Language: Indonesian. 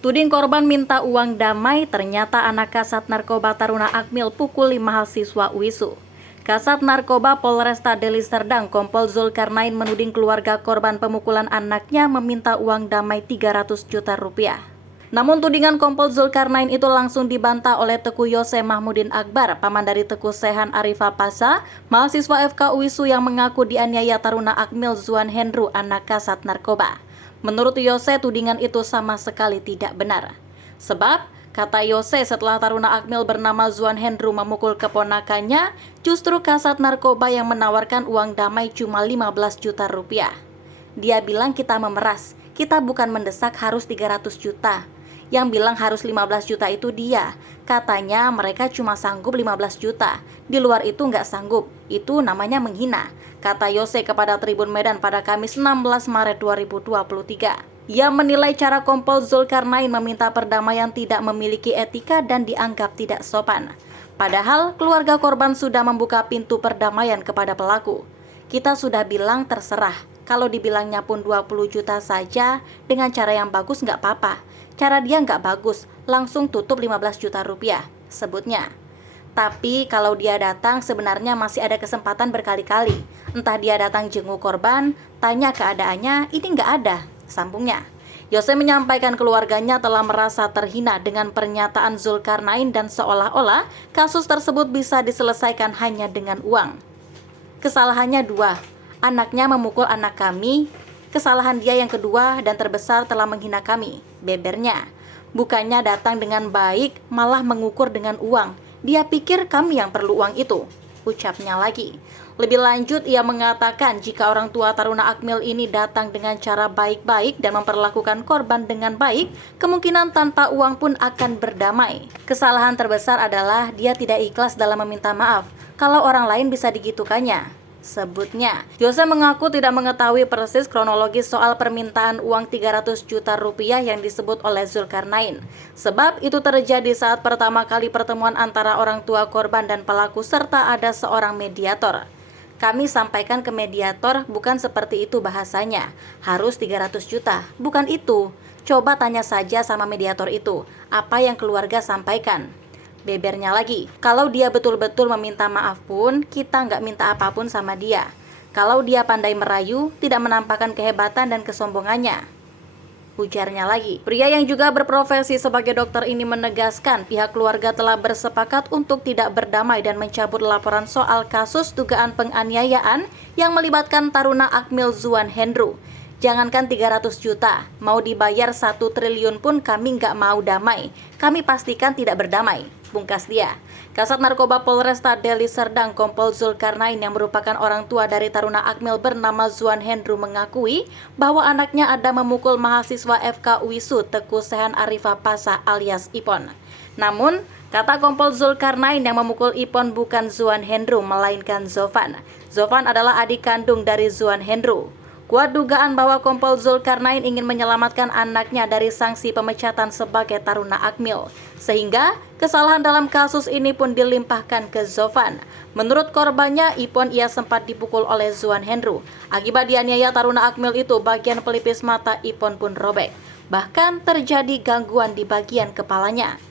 Tuding korban minta uang damai, ternyata anak Kasat Narkoba Taruna Akmil pukuli mahasiswa UISU. Kasat Narkoba Polresta Deli Serdang Kompol Zulkarnain menuding keluarga korban pemukulan anaknya meminta uang damai 300 juta rupiah. Namun tudingan Kompol Zulkarnain itu langsung dibantah oleh Teku Yose Mahmudin Akbar, paman dari Teku Sehan Arifa Pasa, mahasiswa FK UISU yang mengaku dianiaya Taruna Akmil Zuan Hendru, anak Kasat Narkoba. Menurut Yose, tudingan itu sama sekali tidak benar. Sebab, kata Yose, setelah Taruna Akmil bernama Zuan Hendru memukul keponakannya, justru Kasat Narkoba yang menawarkan uang damai cuma 15 juta rupiah. Dia bilang kita memeras, kita bukan mendesak harus 300 juta. Yang bilang harus 15 juta itu dia. Katanya mereka cuma sanggup 15 juta. Di luar itu nggak sanggup. Itu namanya menghina, kata Yose kepada Tribun Medan pada Kamis 16 Maret 2023. Ia menilai cara Kompol Zulkarnain meminta perdamaian tidak memiliki etika dan dianggap tidak sopan. Padahal keluarga korban sudah membuka pintu perdamaian kepada pelaku. Kita sudah bilang terserah. Kalau dibilangnya pun 20 juta saja, dengan cara yang bagus nggak apa-apa. Cara dia nggak bagus, langsung tutup 15 juta rupiah, sebutnya. Tapi kalau dia datang sebenarnya masih ada kesempatan berkali-kali. Entah dia datang jenguk korban, tanya keadaannya, ini nggak ada, sambungnya. Yose menyampaikan keluarganya telah merasa terhina dengan pernyataan Zulkarnain dan seolah-olah kasus tersebut bisa diselesaikan hanya dengan uang. Kesalahannya dua, anaknya memukul anak kami. Kesalahan dia yang kedua dan terbesar telah menghina kami, bebernya. Bukannya datang dengan baik, malah mengukur dengan uang. Dia pikir kami yang perlu uang itu, ucapnya lagi. Lebih lanjut, ia mengatakan jika orang tua Taruna Akmil ini datang dengan cara baik-baik dan memperlakukan korban dengan baik, kemungkinan tanpa uang pun akan berdamai. Kesalahan terbesar adalah dia tidak ikhlas dalam meminta maaf. Kalau orang lain bisa digitukannya, sebutnya. Yose mengaku tidak mengetahui persis kronologis soal permintaan uang 300 juta rupiah yang disebut oleh Zulkarnain. Sebab itu terjadi saat pertama kali pertemuan antara orang tua korban dan pelaku serta ada seorang mediator. Kami sampaikan ke mediator bukan seperti itu bahasanya. Harus 300 juta, bukan itu. Coba tanya saja sama mediator itu, apa yang keluarga sampaikan. Bebernya lagi, kalau dia betul-betul meminta maaf pun, kita nggak minta apapun sama dia. Kalau dia pandai merayu, tidak menampakkan kehebatan dan kesombongannya, ujarnya lagi. Pria yang juga berprofesi sebagai dokter ini menegaskan pihak keluarga telah bersepakat untuk tidak berdamai dan mencabut laporan soal kasus dugaan penganiayaan yang melibatkan Taruna Akmil Zuan Hendru. Jangankan 300 juta, mau dibayar 1 triliun pun kami nggak mau damai. Kami pastikan tidak berdamai, pungkas dia. Kasat Narkoba Polresta Deli Serdang Kompol Zulkarnain yang merupakan orang tua dari Taruna Akmil bernama Zuan Hendru mengakui bahwa anaknya ada memukul mahasiswa FK UISU Teku Sehan Arifa Pasa alias Ipon. Namun, kata Kompol Zulkarnain yang memukul Ipon bukan Zuan Hendru melainkan Zofan. Zofan adalah adik kandung dari Zuan Hendru. Kuat dugaan bahwa Kompol Zulkarnain ingin menyelamatkan anaknya dari sanksi pemecatan sebagai Taruna Akmil. Sehingga kesalahan dalam kasus ini pun dilimpahkan ke Zofan. Menurut korbannya, Ipon ia sempat dipukul oleh Zuan Hendru. Akibat dianiaya Taruna Akmil itu, bagian pelipis mata Ipon pun robek. Bahkan terjadi gangguan di bagian kepalanya.